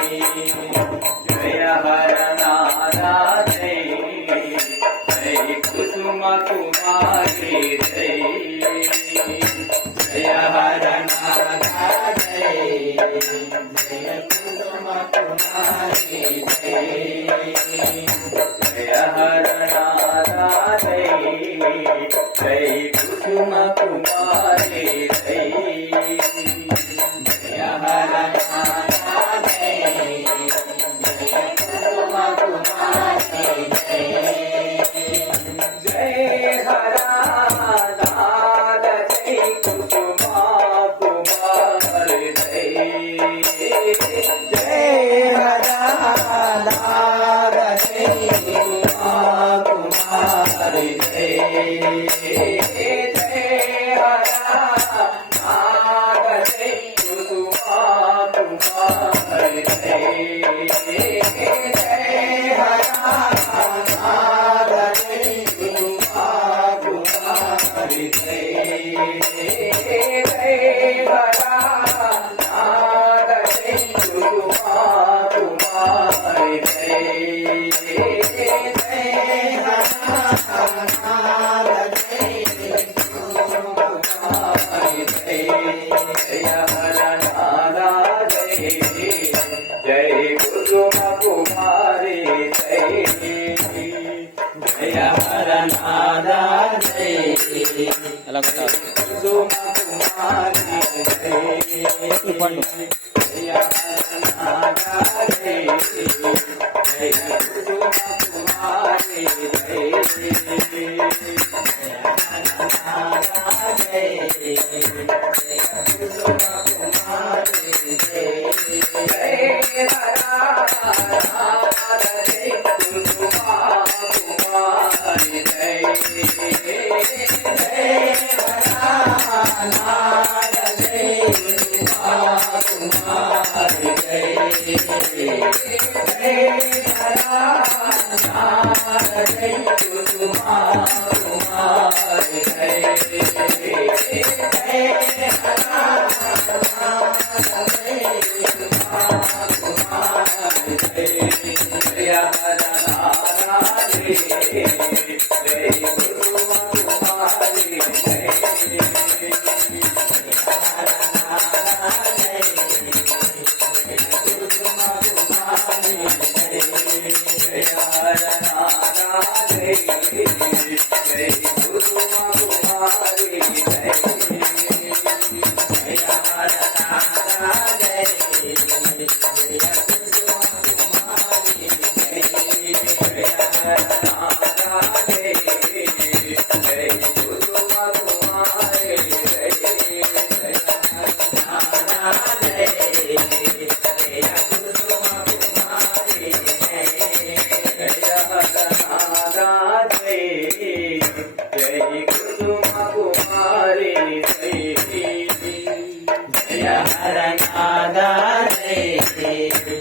जय हर नादा जय जय कुसुम कुमारी जय जय हर नादा जय जय कुसुम कुमारी जय जय हर नादा जय जय कुसुम कुमारी जय जय हर नादा जय जय कुसुम कुमारी जय हर नाद जय कुसुम कुमारी जय हर नाद जय कुसुम कुमारी जय जय हर नाद जय कुसुम कुमारी जय जय हर नाद जय कुसुम कुमारी जय जय हर नाद जय कुसुम कुमारी जय जय हर नाद जय कुसुम कुमारी जय हर नाद जय जय कुसुम कुमारी जय जय हर नाद जय कुसुम कुमारी जय जय हर नाद जय जय कुसुम कुमारी जय जय हर नाद जय जय कुसुम कुमारी जय जय हर नाद जय कुसुम कुमारी जय जय हर नाद जय कुसुम कुमारी जय जय हर नाद जय कुसुम कुमारी जय जय हर नाद जय कुसुम कुमारी जय जय हर नाद जय जय कुसुम कुमारी जय जय हर नाद जय जय कुसुम कुमारी जय जय हर नाद जय जय कुसुम कुमारी जय जय हर नाद जय जय कुसुम कुमारी जय जय हर नाद जय जय कुसुम कुमारी जय जय हर नाद जय जय कुसुम कुमारी जय जय हर नाद जय